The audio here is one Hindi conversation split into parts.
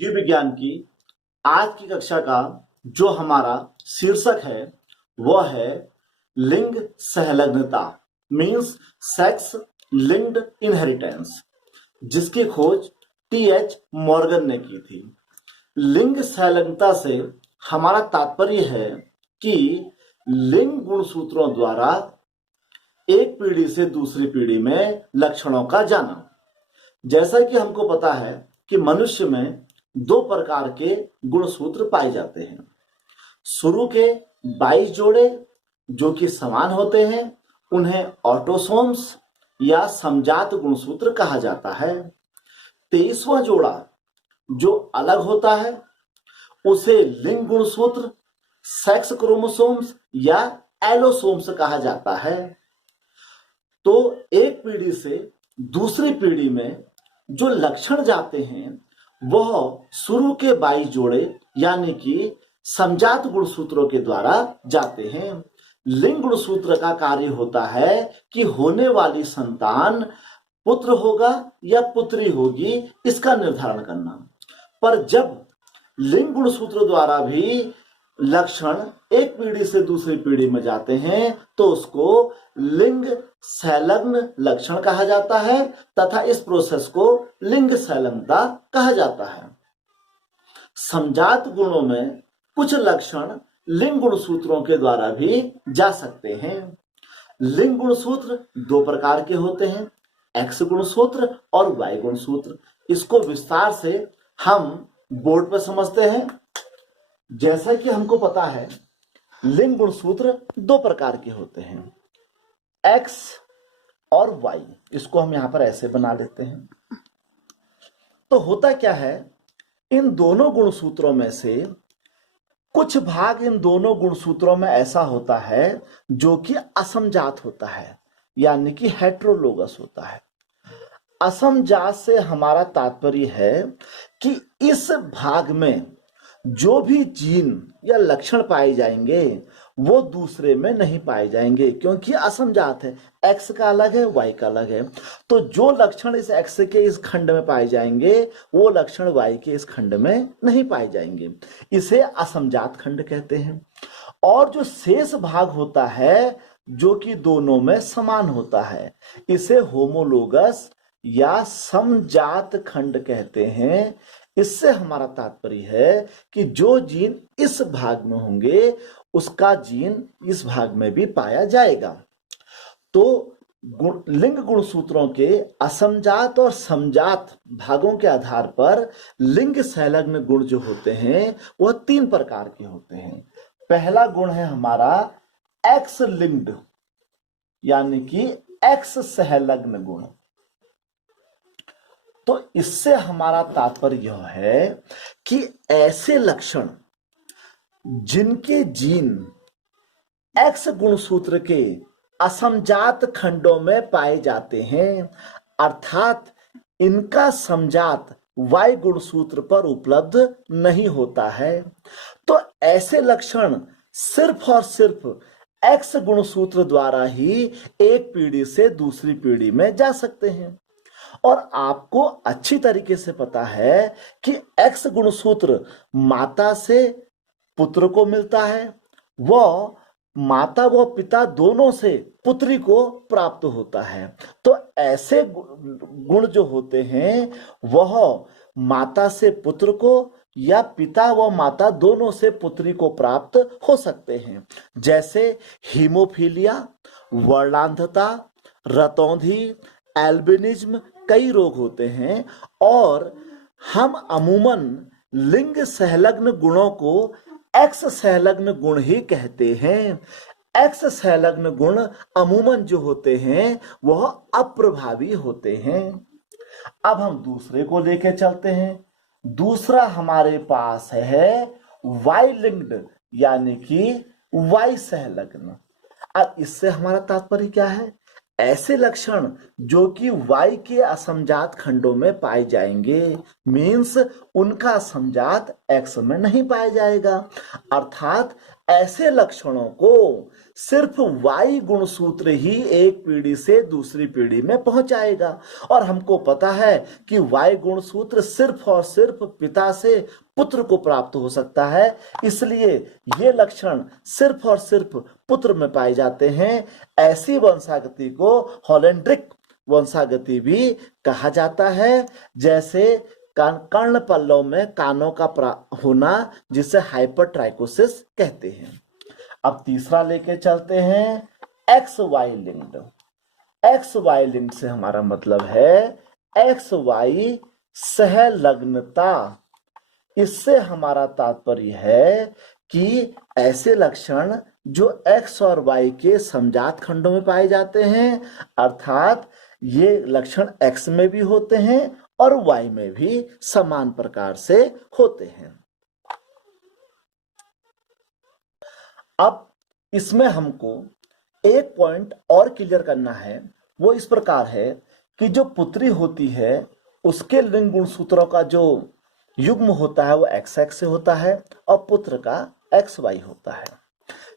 जीव विज्ञान की आज की कक्षा का जो हमारा शीर्षक है वह है लिंग सहलग्नता मीन्स सेक्स लिंक्ड इनहेरिटेंस, जिसकी खोज टी.एच. मॉर्गन ने की थी। लिंग संलग्नता से हमारा तात्पर्य है कि लिंग गुणसूत्रों द्वारा एक पीढ़ी से दूसरी पीढ़ी में लक्षणों का जाना। जैसा कि हमको पता है कि मनुष्य में दो प्रकार के गुणसूत्र पाए जाते हैं। शुरू के 22 जोड़े जो कि समान होते हैं उन्हें ऑटोसोम्स या समजात गुणसूत्र कहा जाता है। 23वां जोड़ा जो अलग होता है उसे लिंग गुणसूत्र सेक्स क्रोमोसोम्स या एलोसोम्स कहा जाता है। तो एक पीढ़ी से दूसरी पीढ़ी में जो लक्षण जाते हैं वह शुरू के 22 जोड़े यानी कि समजात गुणसूत्रों के द्वारा जाते हैं। लिंग गुणसूत्र का कार्य होता है कि होने वाली संतान पुत्र होगा या पुत्री होगी इसका निर्धारण करना। पर जब लिंग गुणसूत्र द्वारा भी लक्षण एक पीढ़ी से दूसरी पीढ़ी में जाते हैं तो उसको लिंग संलग्न लक्षण कहा जाता है तथा इस प्रोसेस को लिंग संलग्नता कहा जाता है। समजात गुणों में कुछ लक्षण लिंग गुणसूत्रों के द्वारा भी जा सकते हैं। लिंग गुणसूत्र दो प्रकार के होते हैं, एक्स गुणसूत्र और वाई गुणसूत्र। इसको विस्तार से हम बोर्ड पर समझते हैं। जैसा कि हमको पता है लिंग गुणसूत्र दो प्रकार के होते हैं, एक्स और वाई। इसको हम यहां पर ऐसे बना लेते हैं। तो होता क्या है, इन दोनों गुणसूत्रों में से कुछ भाग इन दोनों गुणसूत्रों में ऐसा होता है जो कि असमजात होता है यानी कि हेट्रोलोगस होता है। असमजात से हमारा तात्पर्य है कि इस भाग में जो भी जीन या लक्षण पाए जाएंगे वो दूसरे में नहीं पाए जाएंगे क्योंकि असमजात है। एक्स का अलग है, वाई का अलग है। तो जो लक्षण इस एक्स के इस खंड में पाए जाएंगे वो लक्षण वाई के इस खंड में नहीं पाए जाएंगे। इसे असमजात खंड कहते हैं। और जो शेष भाग होता है जो कि दोनों में समान होता है इसे होमोलोगस या समजात खंड कहते हैं। इससे हमारा तात्पर्य है कि जो जीन इस भाग में होंगे उसका जीन इस भाग में भी पाया जाएगा। तो लिंग गुणसूत्रों के असमजात और समजात भागों के आधार पर लिंग संलग्न गुण जो होते हैं वह तीन प्रकार के होते हैं। पहला गुण है हमारा एक्स लिंक्ड यानी कि एक्स संलग्न गुण। तो इससे हमारा तात्पर्य यह है कि ऐसे लक्षण जिनके जीन एक्स गुणसूत्र के असमजात खंडों में पाए जाते हैं अर्थात इनका समजात वाई गुणसूत्र पर उपलब्ध नहीं होता है, तो ऐसे लक्षण सिर्फ और सिर्फ एक्स गुणसूत्र द्वारा ही एक पीढ़ी से दूसरी पीढ़ी में जा सकते हैं। और आपको अच्छी तरीके से पता है कि एक्स गुणसूत्र माता से पुत्र को मिलता है, वह माता व पिता दोनों से पुत्री को प्राप्त होता है। तो ऐसे गुण जो होते हैं वह माता से पुत्र को या पिता व माता दोनों से पुत्री को प्राप्त हो सकते हैं। जैसे हीमोफीलिया, वर्णांधता, रतौंधी, एल्बिनिज्म कई रोग होते हैं। और हम अमूमन लिंग संलग्न गुणों को एक्स संलग्न गुण ही कहते हैं। एक्स संलग्न गुण अमूमन जो होते हैं वह अप्रभावी होते हैं। अब हम दूसरे को लेके चलते हैं। दूसरा हमारे पास है वाई लिंक्ड यानी कि वाई संलग्न। अब इससे हमारा तात्पर्य क्या है, ऐसे लक्षण जो कि वाई के असमजात खंडों में पाए जाएंगे मीन्स उनका समजात X में नहीं पाया जाएगा। अर्थात ऐसे लक्षणों को सिर्फ Y गुणसूत्र ही एक पीढ़ी से दूसरी पीढ़ी में पहुंचाएगा, और हमको पता है कि Y गुणसूत्र सिर्फ और सिर्फ पिता से पुत्र को प्राप्त हो सकता है, इसलिए ये लक्षण सिर्फ और सिर्फ पुत्र में पाए जाते हैं। ऐसी वंशागति को हॉलैंड्रिक वंशागति भी कहा जाता है, जैसे कर्ण पल्लव में कानों का होना, जिसे हाइपरट्राइकोसिस कहते हैं। अब तीसरा लेके चलते हैं XY लिंक्ड। XY लिंक्ड से हमारा मतलब है XY सहलग्नता। इससे हमारा तात्पर्य है कि ऐसे लक्षण जो X और Y के समजात खंडों में पाए जाते हैं, अर्थात ये लक्षण X में भी होते हैं और Y में भी समान प्रकार से होते हैं। अब इसमें हमको एक पॉइंट और क्लियर करना है, वो इस प्रकार है कि जो पुत्री होती है उसके लिंग गुणसूत्रों का जो युग्म होता है वो XX से होता है और पुत्र का XY होता है।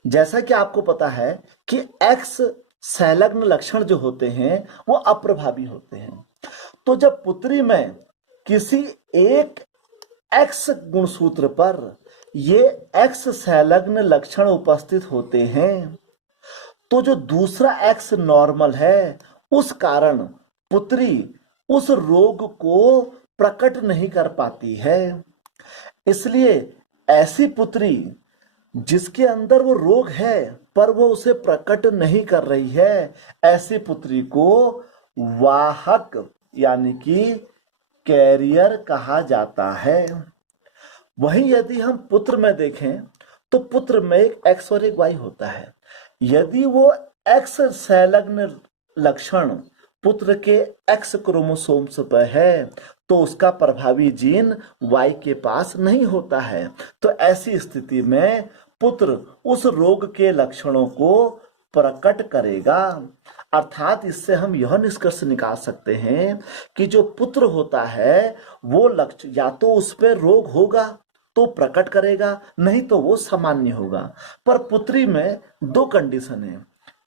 जैसा कि आपको पता है कि X संलग्न लक्षण जो होते हैं वो अप्रभावी होते हैं, तो जब पुत्री में किसी एक X गुणसूत्र पर ये X संलग्न लक्षण उपस्थित होते हैं, तो जो दूसरा X नॉर्मल है, उस कारण पुत्री उस रोग को प्रकट नहीं कर पाती है। इसलिए ऐसी पुत्री जिसके अंदर वो रोग है पर वो उसे प्रकट नहीं कर रही है, ऐसी पुत्री को वाहक यानी कि कैरियर कहा जाता है। वहीं यदि हम पुत्र में देखें तो पुत्र में एक X और एक Y होता है। यदि वो X संलग्न लक्षण पुत्र के X क्रोमोसोम्स पर है तो उसका प्रभावी जीन Y के पास नहीं होता है, तो ऐसी स्थिति में पुत्र उस रोग के लक्षणों को प्रकट करेगा। अर्थात इससे हम यह निष्कर्ष निकाल सकते हैं कि जो पुत्र होता है वो लक्षण या तो उस पर रोग होगा तो प्रकट करेगा, नहीं तो वो सामान्य होगा। पर पुत्री में दो कंडीशन है।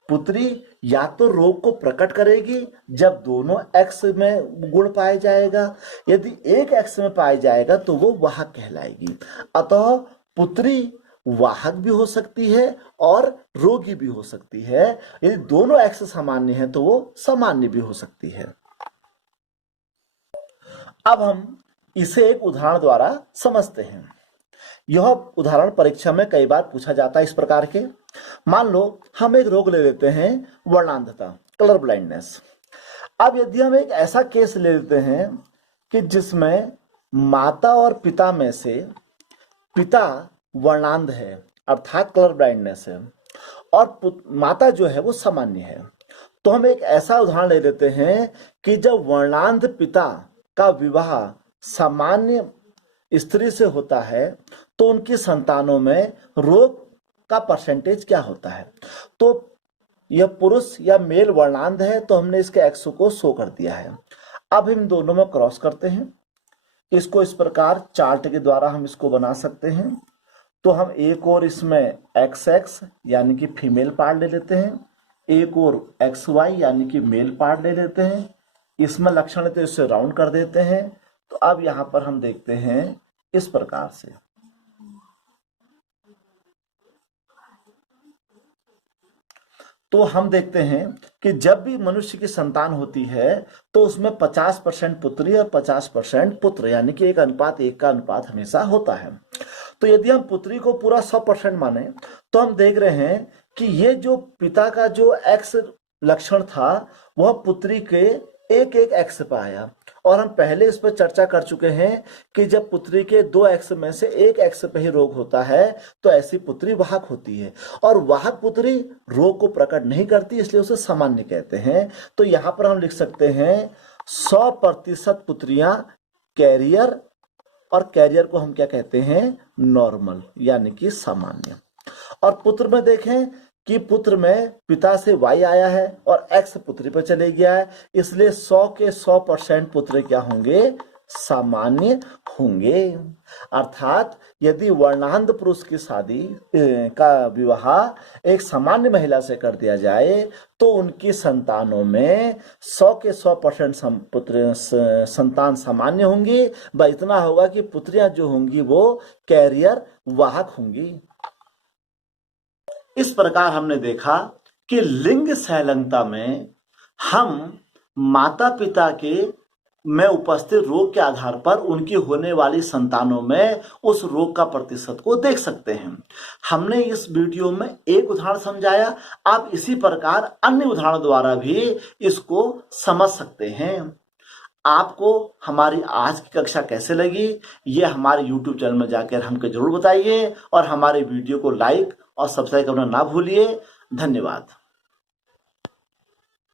पुत्री या तो रोग को प्रकट करेगी जब दोनों X में गुण पाया जाएगा, यदि एक X में पाया जाएगा तो वो वाहक कहलाएगी। अतः पुत्री वाहक भी हो सकती है और रोगी भी हो सकती है। यदि दोनों X सामान्य है तो वो सामान्य भी हो सकती है। अब हम इसे एक उदाहरण द्वारा समझते हैं। यह उदाहरण परीक्षा में कई बार पूछा जाता है इस प्रकार के। मान लो हम एक रोग ले लेते हैं, वर्णांधता, कलर ब्लाइंडनेस। अब यदि हम एक ऐसा केस ले लेते हैं कि जिसमें माता और पिता में से पिता वर्णांध है अर्थात कलर ब्लाइंडनेस है और माता जो है वो सामान्य है, तो हम एक ऐसा उदाहरण ले लेते हैं कि जब वर्णांध पिता का विवाह सामान्य स्त्री से होता है तो उनकी संतानों में रोग का परसेंटेज क्या होता है। तो यह पुरुष या मेल वर्णांध है तो हमने इसके X को शो कर दिया है। अब हम दोनों में क्रॉस करते हैं। इसको इस प्रकार चार्ट के द्वारा हम इसको बना सकते हैं। तो हम एक और इसमें XX यानी कि फीमेल पार्ट ले लेते हैं, एक और XY यानी कि मेल पार्ट ले लेते हैं। इसमें लक्षण तो इसे राउंड कर देते हैं। तो अब यहां पर हम देखते हैं इस प्रकार से। तो हम देखते हैं कि जब भी मनुष्य की संतान होती है तो उसमें 50% पुत्री और 50% पुत्र यानी कि 1:1 का अनुपात हमेशा होता है। तो यदि हम पुत्री को पूरा 100% माने तो हम देख रहे हैं कि ये जो पिता का जो X लक्षण था वह पुत्री के एक X पर आया, और हम पहले इस पर चर्चा कर चुके हैं कि जब पुत्री के 2 X में से एक X पे ही रोग होता है तो ऐसी पुत्री वाहक होती है, और वाहक पुत्री रोग को प्रकट नहीं करती, इसलिए उसे सामान्य कहते हैं। तो यहाँ पर हम लिख सकते हैं 100% पुत्रियां कैरियर, और कैरियर को हम क्या कहते हैं, नॉर्मल यानी कि सामान्य। और पुत्र में देखें कि पुत्र में पिता से Y आया है और X पुत्री पर चले गया है, इसलिए 100 के 100% पुत्र क्या होंगे, सामान्य होंगे। अर्थात यदि वर्णांध पुरुष की शादी का विवाह एक सामान्य महिला से कर दिया जाए तो उनकी संतानों में 100 के 100% संतान सामान्य होंगी व इतना होगा कि पुत्रियां जो होंगी वो कैरियर वाहक होंगी। इस प्रकार हमने देखा कि लिंग सहलंगता में हम माता पिता के में उपस्थित रोग के आधार पर उनकी होने वाली संतानों में उस रोग का प्रतिशत को देख सकते हैं। हमने इस वीडियो में एक उदाहरण समझाया, आप इसी प्रकार अन्य उदाहरण द्वारा भी इसको समझ सकते हैं। आपको हमारी आज की कक्षा कैसे लगी ये हमारे YouTube चैनल में जाकर हमको जरूर बताइए और हमारे वीडियो को लाइक और सब्सक्राइब करना ना भूलिए। धन्यवाद।